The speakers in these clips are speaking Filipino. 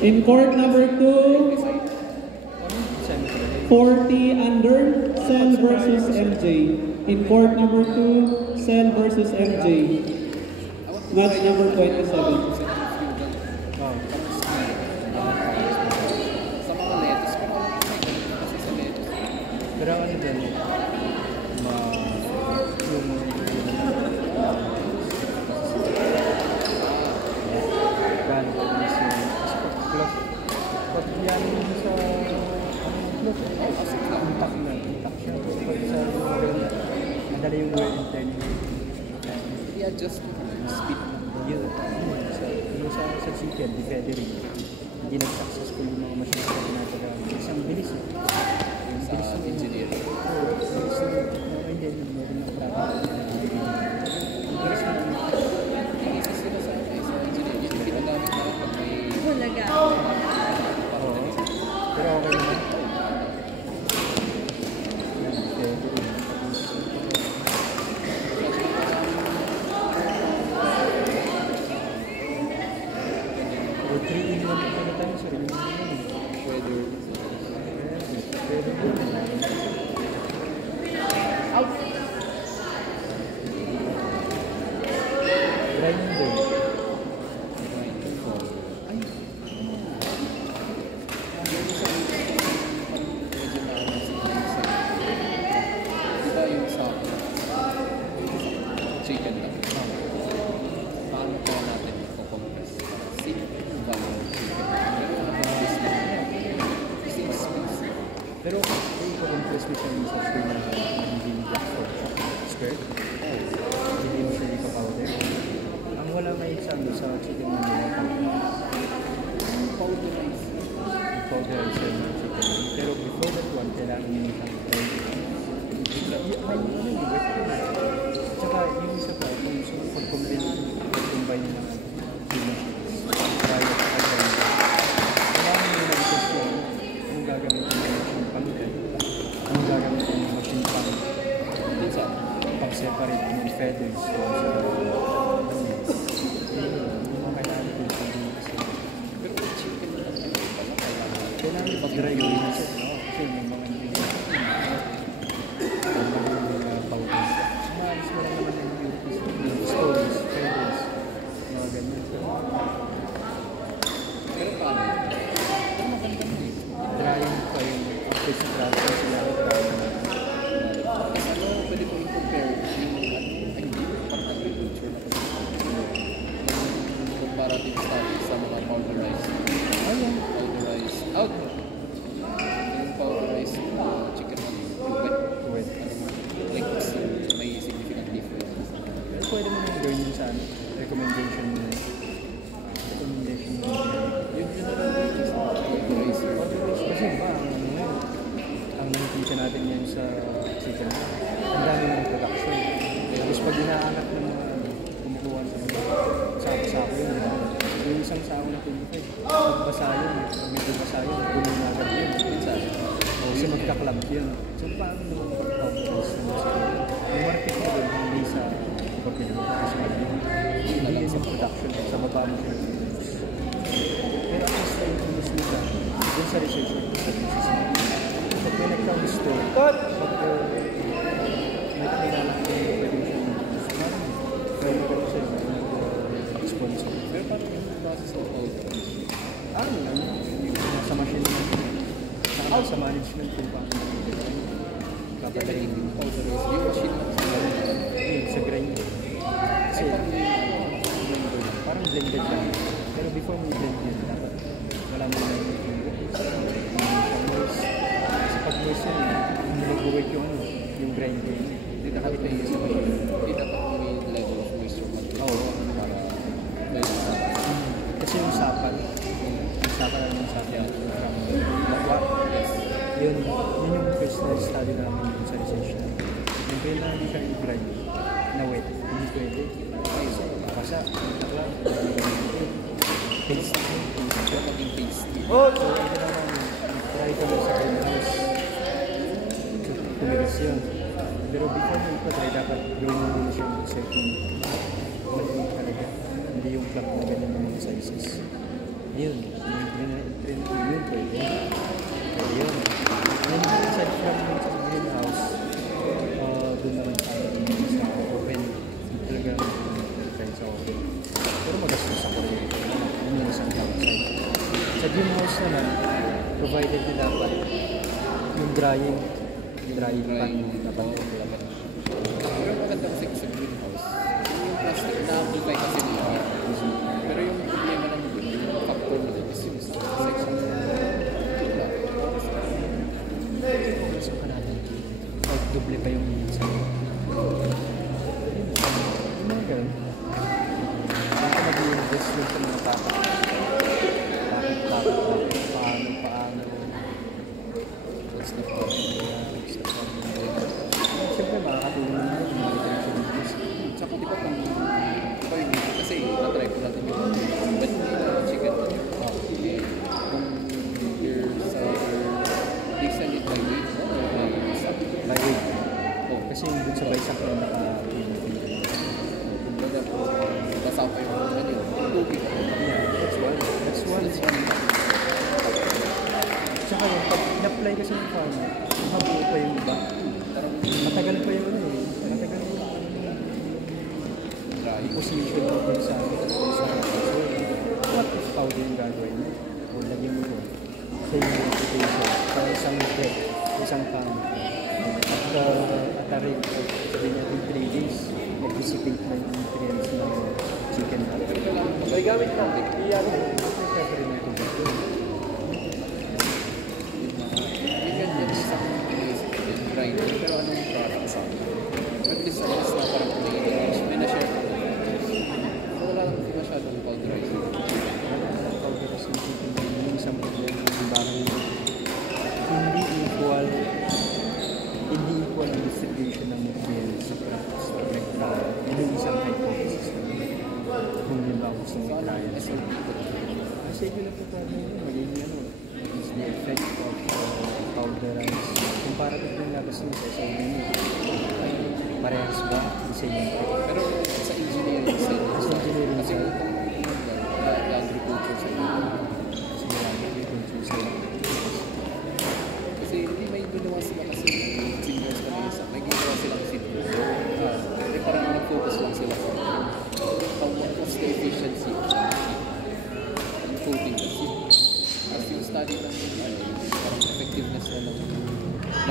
In court number 2, 40 under, Cell versus MJ. In court number 2, Cell versus MJ. Match number 27. Pero ano dyan, madali yung word intern. I-adjust mo yung speed. Yung sa CPL, di pwede rin. Hindi nag-successful yung mga machines na pinapagawa. Isang bilis eh. Sa engineering. Bilis na hindi meron ng practice. Bilis na Hindi sa sila sa engineering. Yung pinagamit na pag may... Hulaga. Pero okay naman. Pero i-compress mo siya sa screen na hindi black for skirt. Hindi mo siya ipa-powder. Ang wala may example sa chicken na nila powderize yung chicken. Pero before that one, kailangan nyo isang tsaka yung isa pa, kung pag-combine nyo ng chicken kaya kailangan nyo ng question kung gagamitin ang gagamitin ng machine pang-separate yung feathers yung mga kailangan din sa din kasi Pero chicken na pala kailangan ipag-dry yung reset kasi may mga hindi powders maalis mo lang naman yung stones, feathers mga ganyan Pero paano? Pero maganda mo eh. drying pa yung face process sila Kasi pwede mo i-compare yung hindi, parang agriculture na kasi yung comparative study sa mga powderized yung powderized chicken wet like may significant difference. pero pwede mo nang gawin yun sa recommendation Yun na lang yung powderized. kasi ba ang nakikita natin yan sa chicken ang dami ng production tapos pag inaangat ng mga kumukuha sa mga sako-sako yun yung isang sako na 25 pag basa yun medyo basa yun puno na agad yun kasi magka-clump yun so paano naman pag-powders ng chicken yung market mo doon hindi sa pagpili kasi hindi yun yung production sa baba mo siya pero at least na-introduce nila dun sa research sa business mo pag may nagka-gusto pag may nakilala ko pwede mo siya pwede ko siya sponsor Pero parang yung base sa powderized. sa machine naman sa management kung paano kapatay Yung powderized, yung machine sa grinder kasi parang blended lang pero before mo i-blend yun dapat wala mo na yung moist kasi pag moist yun hindi nag-work yung grinder hindi nakalipin yun sa machine Hindi dapat may level of moisture control. oo Para dahil sa kasi yung sapan lang yung sapan bakwa yun yung first na study namin sa research na yung kailangan hindi siya i-grind na wet hindi pwede basa nakla paste kaya maging tasty. so ito naman try ko lang sa greenhouse tumigas yun pero before mo ipatry dapat gawin mo muna siya yung setting maliit talaga hindi yung club na ganyan ng mga sizes Yun, yun pwede. Pwede yun. And aside from yun sa greenhouse, doon naman tayo sa open. Talagang tayo sa open. Pero magastos ako rin. Yun yung isang downside. Sa greenhouse naman, provided na dapat yung drying pan dapat. Pero maganda kasi sa greenhouse, yung plastic na apply kasi nila. Pero yung problema ng yung factor mo din is yung section. So ka natin, doble pa yung minutes. Yung mga ganun. Yung ka mag-i-invest yung sa mga takot. Paano. What's the problem? Siyempre makakatulong na yung mga activities. Tsaka di ba kung yung kasi na-try ko natin yung chicken kung you're sa they sell it by weight By weight. Kasi yung dun sa bisak na kumbaga po basa pa yung ano yun tubig That's one. Tsaka yung pag in-apply kasi ng farmer, mabuo pa yung iba. Matagal pa yung ano eh. Matagal pa dry yung position mo dun sa soil. What if powder yung gagawin mo? O lagyan mo yun sa yung reputation, sa isang deck, isang pan. At a rate of sabihin natin 3 days, nag-dissipate na yung nutrients ng chicken. May gamit natin, iyan mo. Nagkakaroon ng tubig doon. yun yung isang grinder pero anong product sa akin mabilis na parang may na-share wala lang hindi masyadong powderized Powderized yung chicken yung isang problema yung bahay hindi equal ang distribution ng nutrients sa products. Yun yung isang hypothesis kung yun ba gusto mo i-trial. Kasi yun na po tayo magiging is the effect of powderized. Comparative ng labasin sa unit. Parehas ba? Isa yun. pero sa engineering side Sa engineering kasi side. agriculture side Kasi wala na yung sila. kasi hindi may ginawa sila kasi seniors kami isa may ginawa silang simple kasi parang nag-focus lang sila sa what's the efficiency of the coating kasi as yung study ng parang effectiveness na ng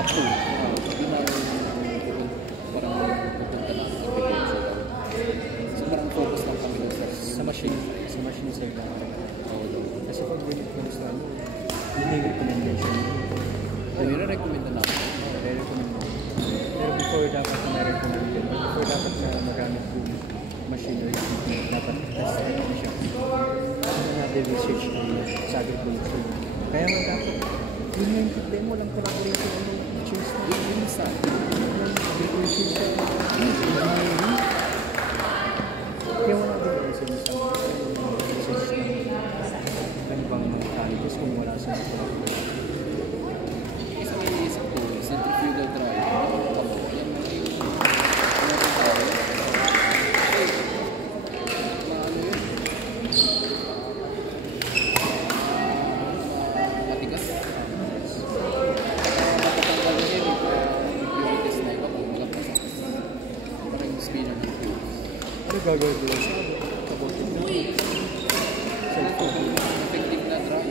tool yun na parang pupunta na sa agriculture so parang focus lang kami Sa machine side lang. Kasi pag binit ko sa yun yung recommendation. i-recommend na namin I-recommend mo. Pero before dapat na recommend yun. Before dapat na magamit yung machine or equipment, dapat test mo siya. Ano natin research sa agriculture. Kaya nga dapat, yun yung problema mo lang collaboration ng teachers na yun sa agriculture sa engineering. Kaya wala din research sa research ng ibang mga colleges kung wala sa collaboration. isa may isip ko centrifugal dryer yan matigas matatanggal na yan impurities na iba kung walang pasok parang yung spinner ng Ano gagawin ko sa kabutin na? effective na dryer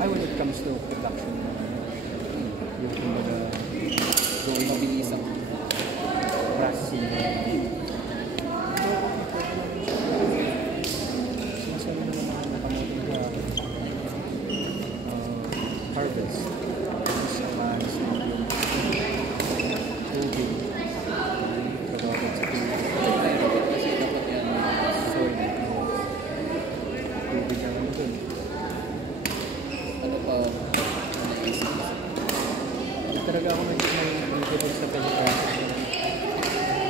When it comes to production, yung kumbaga going mabilis ang processing. Sinasabi naman ako na panotin ka harvest. Sa paans ng yung tubig. Pagawagod sa tubig. kasi dapat yan Soil. Tubig ang ano dun. ano pa naisip mo Talaga ako nag-ibig sa vegetarian.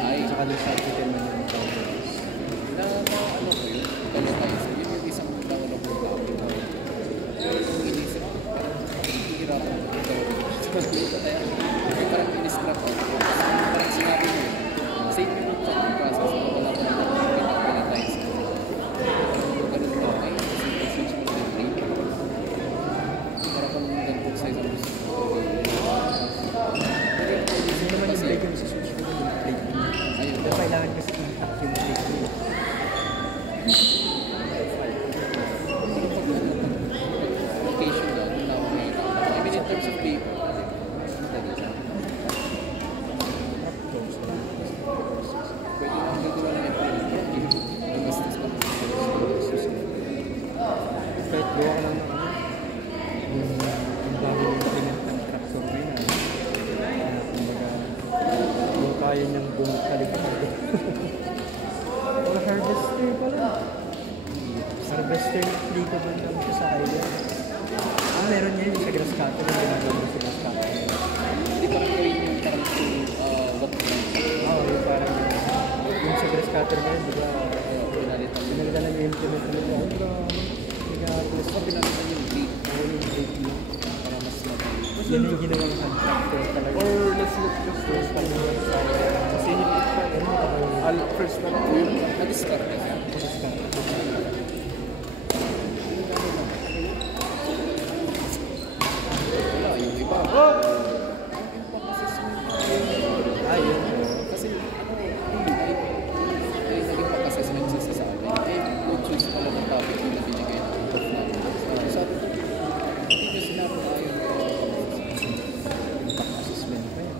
ay Saka doon sa chicken na yung powders. na ano ko yun pelletized yun yung isang download ko pero kung inisip ko parang hihirapan ko kaya parang in-scrap out ko parang sinabi mo same yung process wala pa rin ako pinag-pelletized Ang dami yung implement ng tractor ngayon. Kumbaga, yung kaya niyang bumukalipan. Or harvester pala. Harvester applicable lang siya sa island. Meron niya yung sa grass cutter. Yung ginagawa mo sa grass cutter. Hindi pa rin gawin yung parang walk Oo, yung parang yung sa grass cutter ngayon, diba? Pinalitan na yung implement na nito. Ang Plus pa pinalitan yung blade. Oo, yung brake mo. Para mas mabilis. Yun yung ginawang contractor talaga. Or let's look just first time kasi yung first na lang Yung nag-start na siya. Wala, yung iba. Ayun. Kasi ay naging pag-assessment sa amin. Kung choose pala ng topic yung nabinigay na sabi ko, hindi nyo sinabi na yung Assessment pa yan.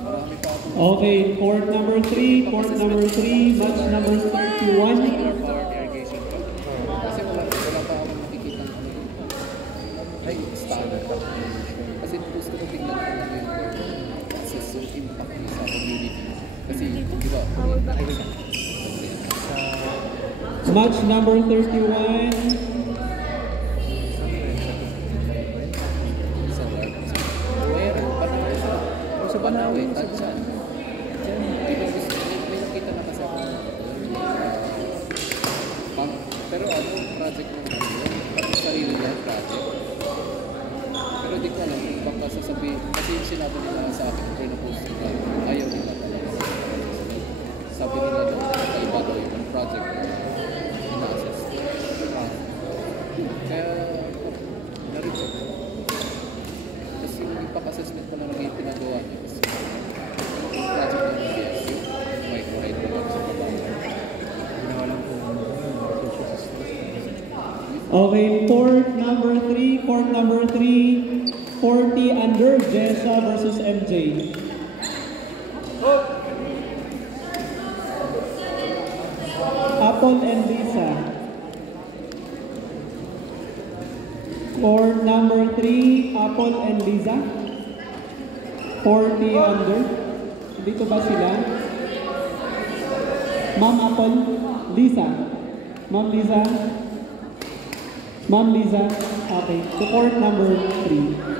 marami pa ako. Okay, court number 3, match number 31. Power irrigation pa. Kasi wala pa ako makikita ng ay standard pa. Kasi gusto ko tingnan ko lang yung access yung impact niya sa community. Kasi di ba, Match number 31. sa guard. Meron pa naman sa Banawe, Tansan. Di ba gusto may nakita na kasi ako. Pero ano, project ng ano, parang sarili niya project. Pero di ko alam kung baka sasabihin, kasi yung sinabi nila sa akin, kung na-post nila, ayaw nila talaga. Sabi nila daw, kaiba daw yung project na ina-assess. Kaya, na-reject ko. Kasi yung impact-assessment ko na naging pinagawa niya. Kasi yung project ng BSU, micro-hydropower sa Pabangan. Ginawa lang po ng social systems. Okay, court number 3, 40 under, Jessa versus MJ. Apple and Lisa. Court number 3, Apple and Lisa. 40 under. Dito ba sila? Ma'am Apple, Lisa. Ma'am Lisa. Ma'am Lisa. Okay. To court number 3.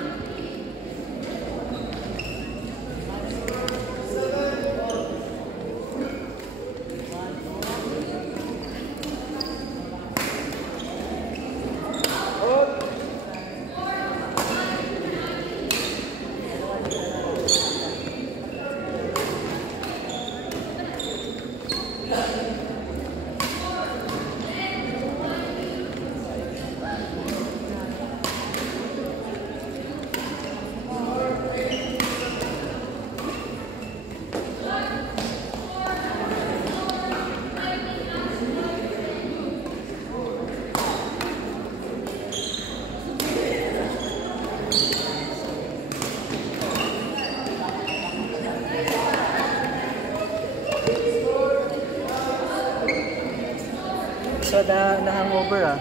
So, na-hangover ah.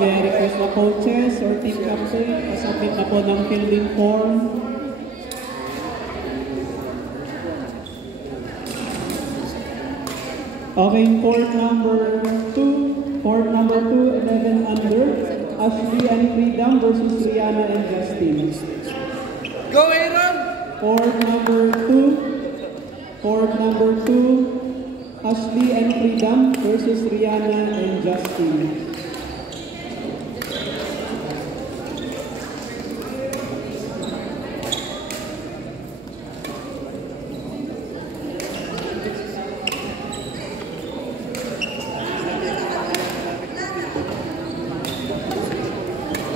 May I request na coaches or team captain, pasubmit na po ng fielding form. Okay, court number 2, 11 under, Ashley versus Rihanna and Justin. Go, Aaron! Court number 2. Court number 2. Ashley and Freedom versus Rihanna and Justin.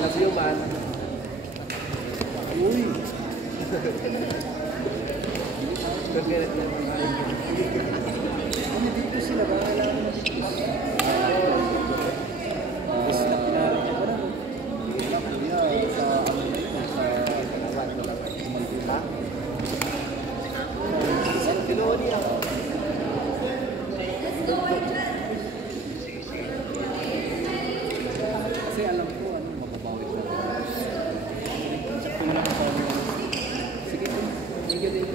Love you, man. Uy! Gagalit na naman. Ano dito sila? Baka kailangan na dito. Tapos na pinarap niya ba na? Kuya, sa ano na ito? Sa Manila? San Gloria. Kasi alam ko ano, mapabawi ko. Sige, sige din.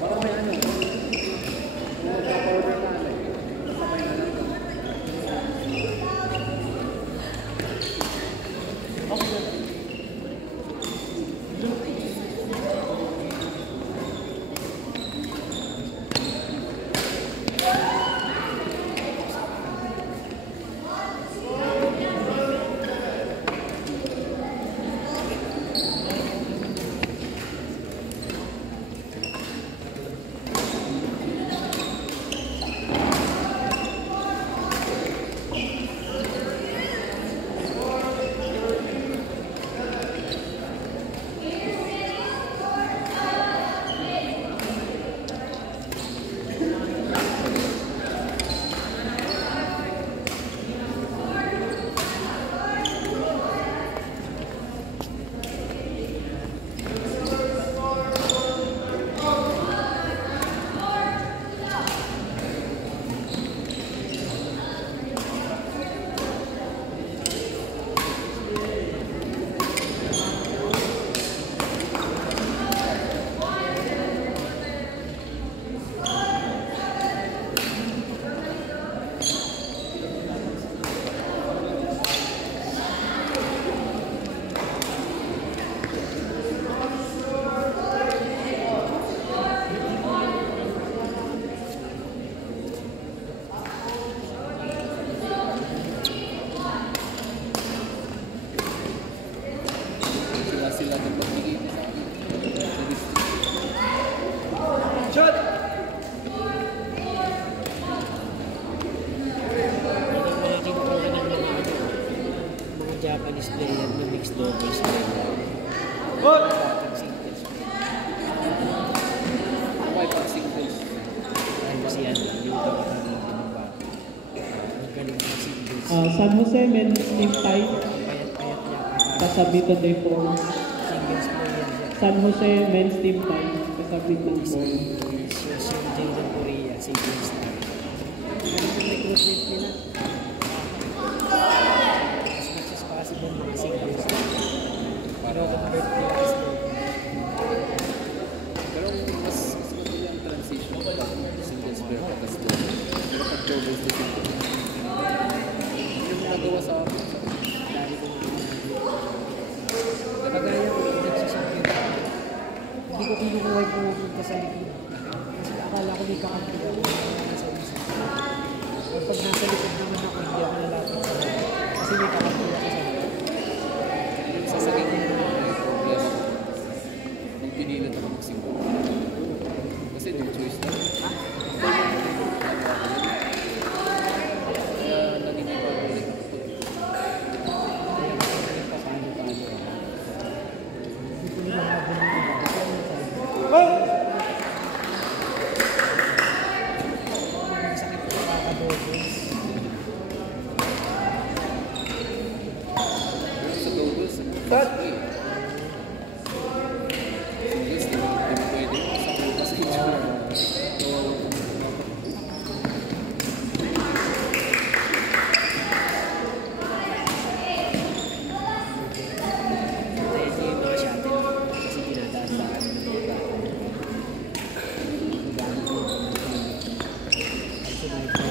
Baka may ano. Kung magpa-powder na alay, sabay na lang. Okay na. Sila ng pagbigay sa akin. Shot! Naging po ka ng mga Japanese player na mixed doubles player. Singles. Why pag singles? Ay, kasi yan, yung kapatid ng ba? Ang galing ng singles. San Jose men's team tie. Payat-payat niya. Kasabit on day 4. Singles player siya. San Jose men's team tie. Kasabit ng 4. Si Jay ng Korea, singles na. Galing yung recruitment nila. As much as possible mga singles. Pero convert nila as Pero mas madali ang transition pag singles pair pagkas doubles. Pero pag doubles to singles. Yung nagawa sa akin. dami kong kagaya ko nagsasakit. Hindi ko kinukuha yung pumunta sa likod. Kasi akala ko may kakampi ako nasa isa. Pag nasa likod naman ako, hindi ako nalapit sa likod. Kasi may kakampi ako sa likod. Yung sasakit ko may problema ko. Nung pinilit ako mag-single. Kasi no choice na. Kaya naging ipabalik ako. Kaya gusto ko rin paano-paano ako. Hindi ko nila mabalik. Sakit ko kakadobos. Pero sa doubles, but singles, di mo pwede. Sakit kasi yung Ito yung mga shuttle. Kasi tinatandaan ng mga bata. Gamit mo ito ng clinic. Ito na ito.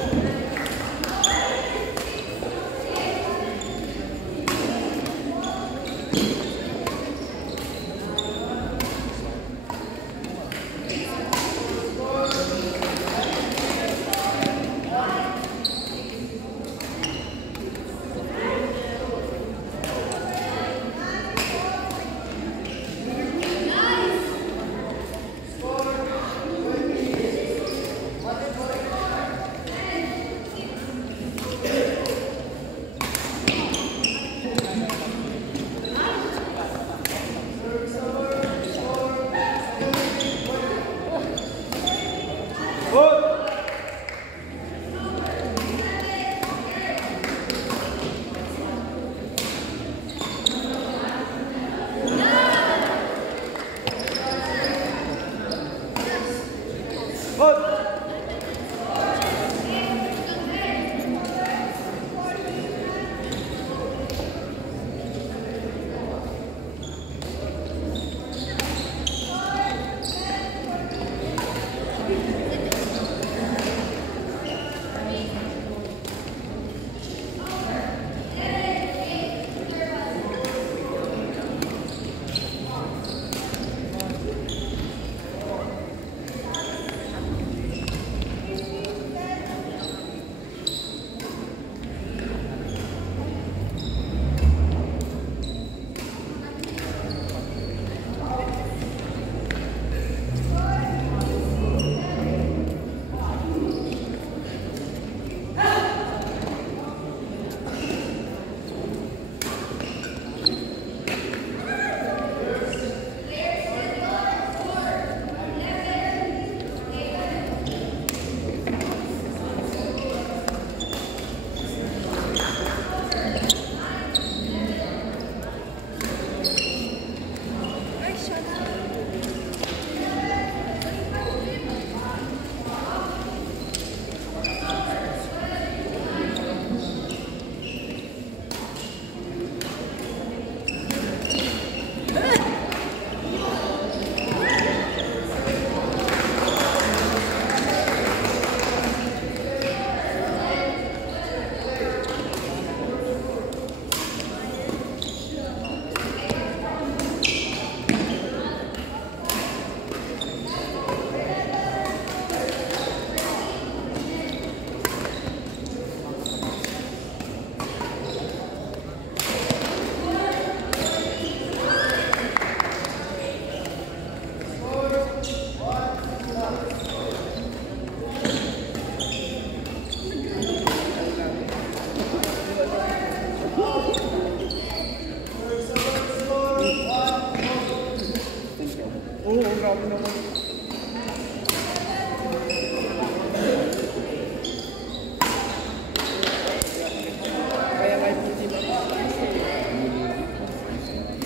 Kaya nga yung sila.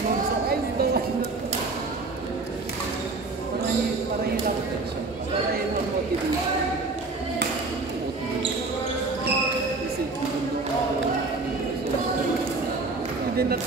So, ay, dito. Parang yung laptop siya. Parang yung motivation. Kasi mundo ka. Hindi na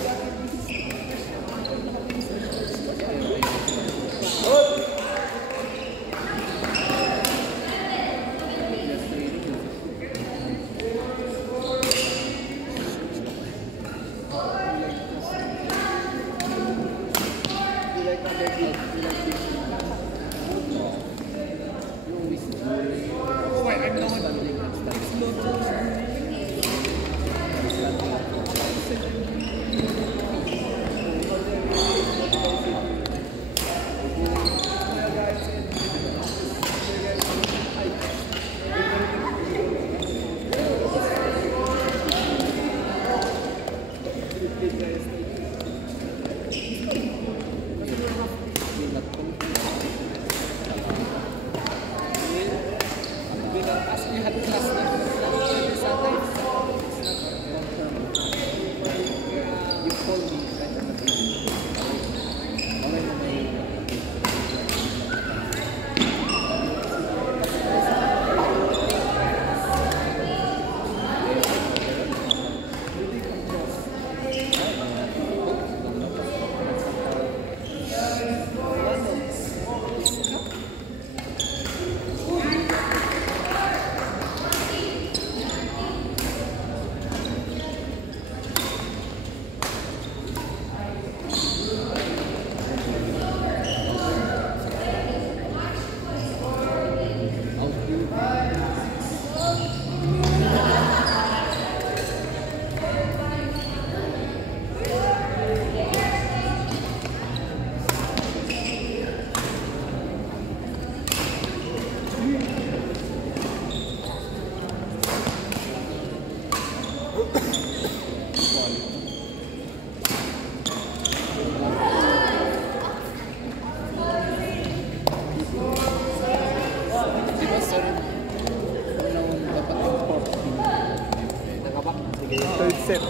Third set.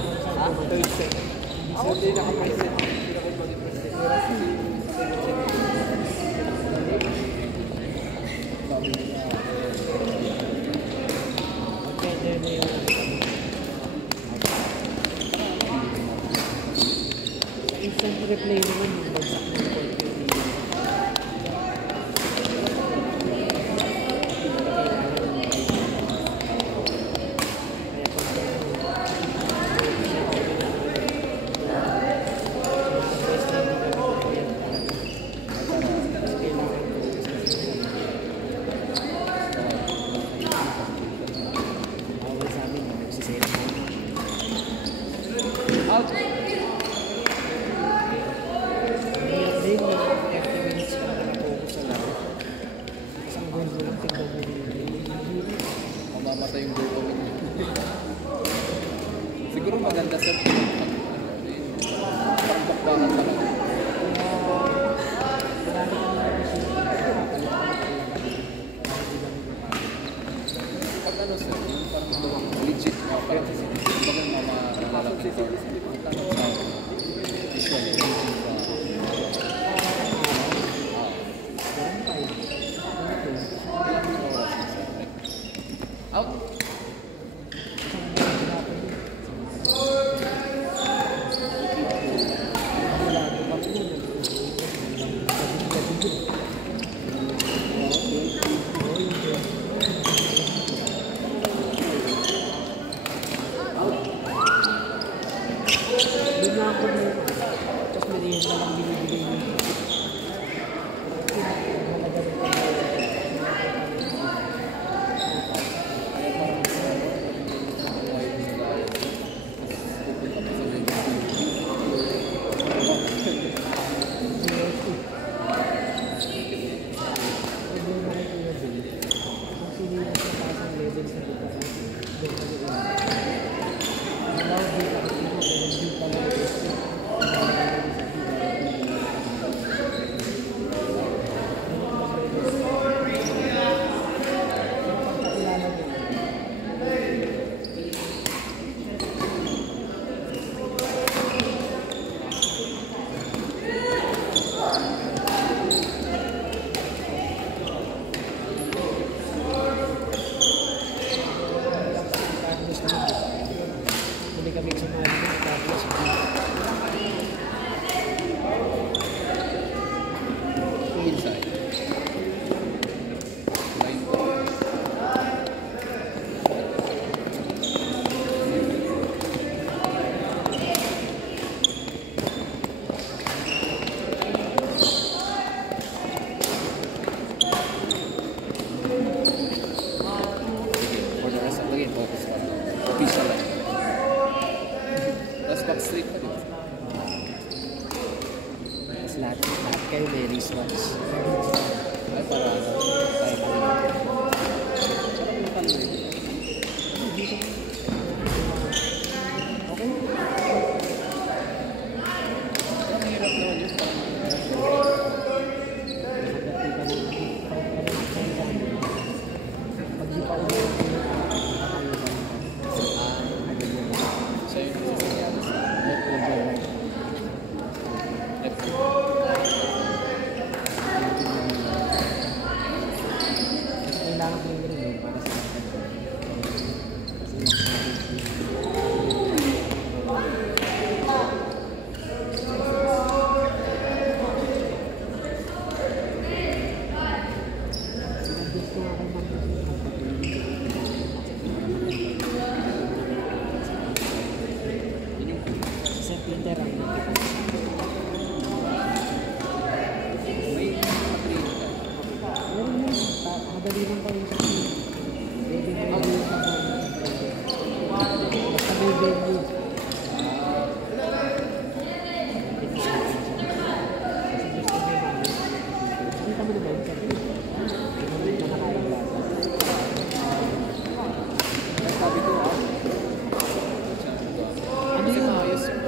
Third set. Ako din nakapresent. Instant replay naman yung bagsak ng court. Out. Hirap din na 30 minutes ka na nakapokus sa laro. Isang goal mo lang tignan mo din. Mamamatay yung dopamine niya. Siguro maganda sa pagpakbangan talaga. Pag ano sir, yung parang legit na parang bakit malalaki ko. Ang tanong sa visual engine ba? Out. Doon na ako na tapos malihin na lang binibigay mo. Tapos lahat kayo may wristwatch. Ay, para ano, tayo ko. Tsaka yung tanong Okay? ang hirap naman yun. Pag di pa ulit, Siya yung sasayari sa left kailangan ko yung rin para sa Sir Peter ang may mag-train ka. meron yun. Madali lang kayo sa pwede na yung basta may venue. Ang kami naman sa Kaya sabi ko, ano kasi yun? maayos yun.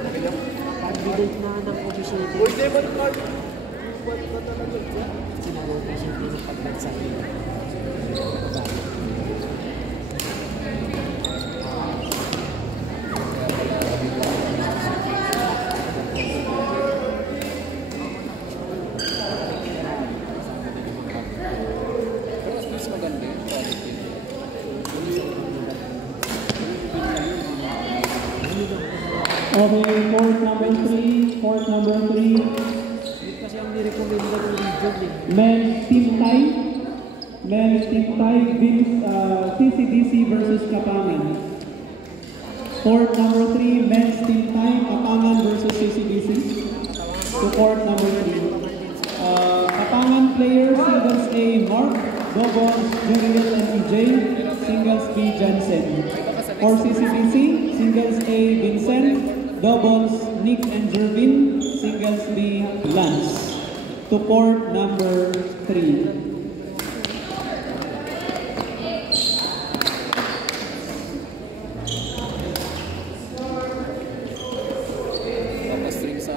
Candidate na ng officiating. Sinabi ko officiating ng pagbansa. Pero at least maganda yung project yun. Okay, court number 3. Court number 3. Yun kasi ang nirecommend ng region eh. Men's team tie. Men's team tie. CCDC versus Kapangan. Court number 3. Men's team tie. Kapangan versus CCDC. To court number 3. Kapangan players, singles A, Mark. Doubles, Juriel and EJ. Singles B, Jensen. For CCDC, singles A, Vincent. Doubles, Nick and Jervin. Singles B, Lance. To court number 3. Tapos rin sa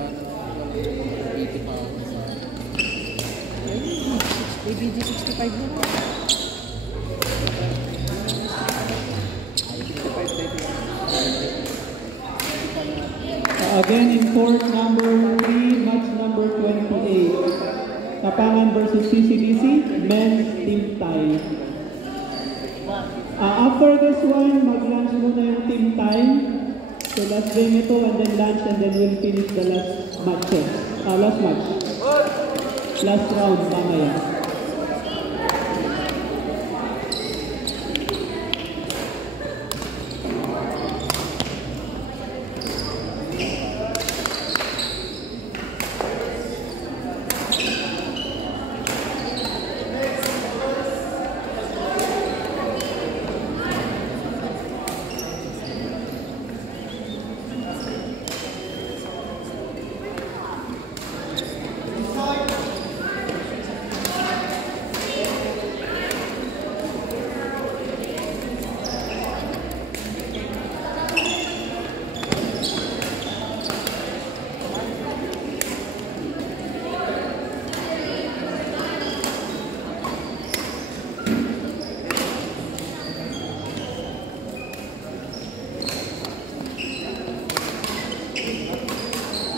80 pa sa ABG 65 na. Again in court number 3, match number 28. Kapangan versus CCDC, men's team tie. After this one, mag-lunch muna yung team tie. So last game ito and then lunch and then we'll finish the last matches. Last match. Last round mamaya.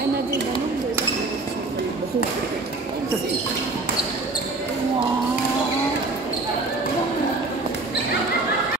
Ay, natin ganun, di ba? Wow!